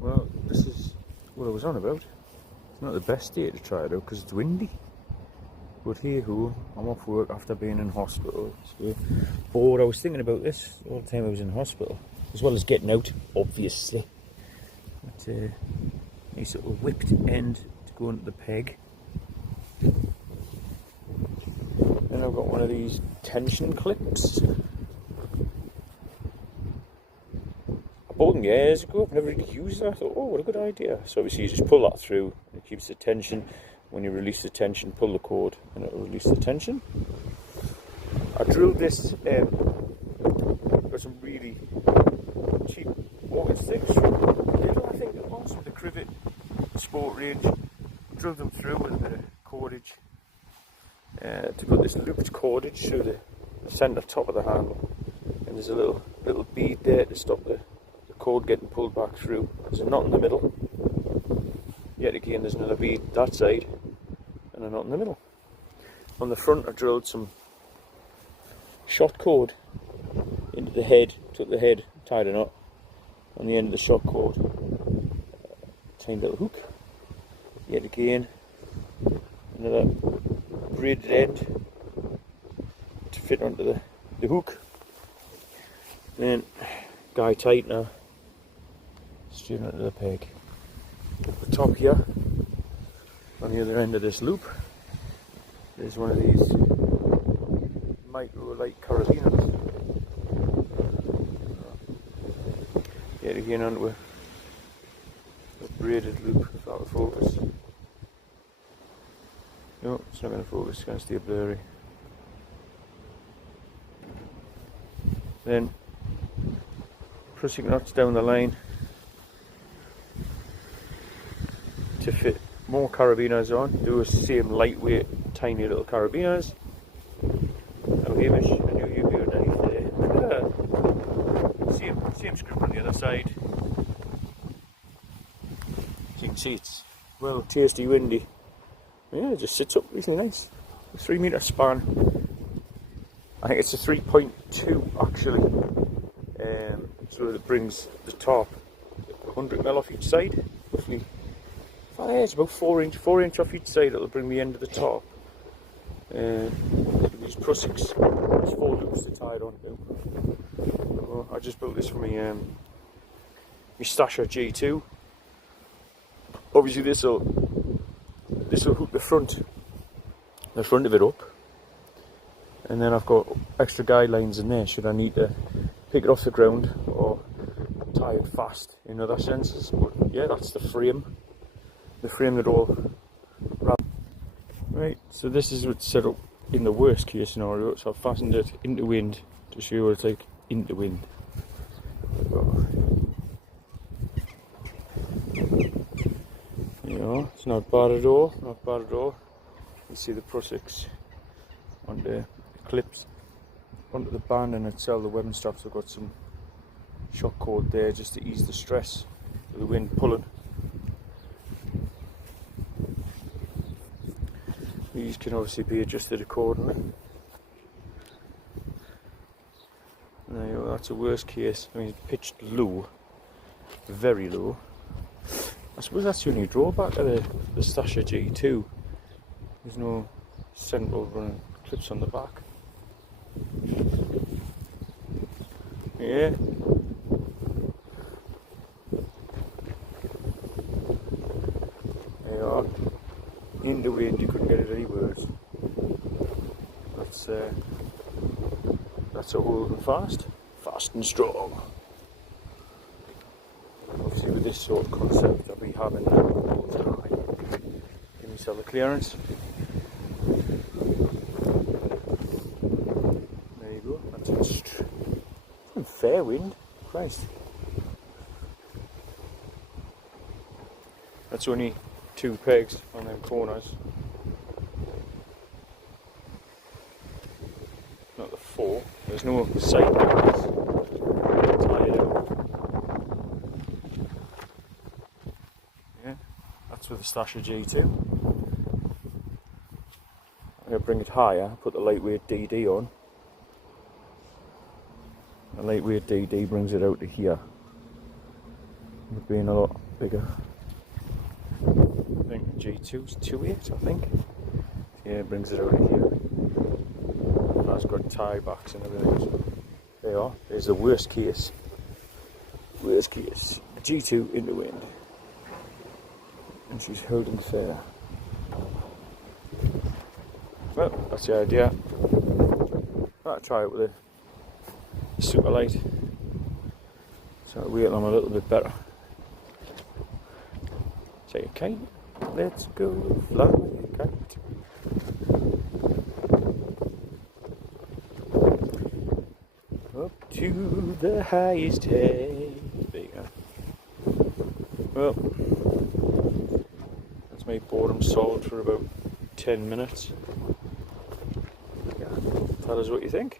Well, this is what I was on about. It's not the best day to try it out because it's windy. But hey ho, I'm off work after being in hospital. So bored. I was thinking about this all the time I was in hospital, as well as getting out, obviously. But nice little whipped end to go into the peg. Then I've got one of these tension clips. I bought them years ago. I've never really used that. I thought, oh, what a good idea. So obviously you just pull that through. It keeps the tension. When you release the tension, pull the cord and it'll release the tension. I drilled this got some really cheap walking sticks from Lidl, I think it was, with the Crivet Sport range. Drilled them through with a bit of cordage to put this looped cordage through the centre top of the handle. And there's a little bead there to stop the cord getting pulled back through. There's a knot in the middle. Yet again, there's another bead that side and a knot in the middle. On the front, I drilled some shot cord into the head, took the head, tied a knot on the end of the shot cord, tiny little hook. Yet again, another braided end to fit onto the hook. Then guy tightener straight onto the peg. The top here, on the other end of this loop, there's one of these micro-light carabiners. Yet again onto a braided loop, if that will focus. No, it's not going to focus, it's going to stay blurry. Then pressing knots down the line to fit more carabiners on. Do the same lightweight, tiny little carabiners. Oh, Hamish, I knew you'd be underneath there. Same script on the other side. As you can see, it's well tasty windy. Yeah, it just sits up really nice. A 3 metre span. I think it's a 3.2 actually. So it brings the top 100mm off each side, roughly. It's about 4 inch off each side. It'll bring the end of the top. These Prussics, there's 4 loops to tie it on to. So I just built this for my Stasher G2. Obviously this will hook the front of it up, and then I've got extra guidelines in there should I need to pick it off the ground or tie it fast in other senses. But yeah, that's the frame that all wrapped. Right, so this is what's set up in the worst case scenario. So I've fastened it into wind to show you what it's like into wind. It's not bad at all, You see the Prussics on the clips onto the band and itself, the webbing straps have got some shock cord there just to ease the stress of the wind pulling. These can obviously be adjusted accordingly. There you go, that's a worst case. I mean, it's pitched low, very low. I suppose that's the only drawback of the Stasher G2. There's no central running clips on the back. Yeah. There you are. In the wind, you couldn't get it any worse. That's a holding fast and strong. Obviously with this sort of concept I'll be having that all the time. Give myself the clearance. There you go, that's a fair wind, Christ. That's only 2 pegs on them corners. Not the 4. There's no side pegs. Tie it out. Yeah, that's with the Stasher G2. I'm going to bring it higher, put the lightweight DD on. The lightweight DD brings it out to here. would be a lot bigger. I think G2's 2.8, I think. Yeah, it brings it out of here. And that's got tie backs and everything. So there you are. There's the worst case. Worst case. G2 in the wind. And she's holding fair. Well, that's the idea. I'll try it with a super light. So I'll wheel them a little bit better. Take a kite. Let's go fly a kite. Up to the highest head. There you go. Well, that's my boredom solved for about 10 minutes. Yeah. Tell us what you think.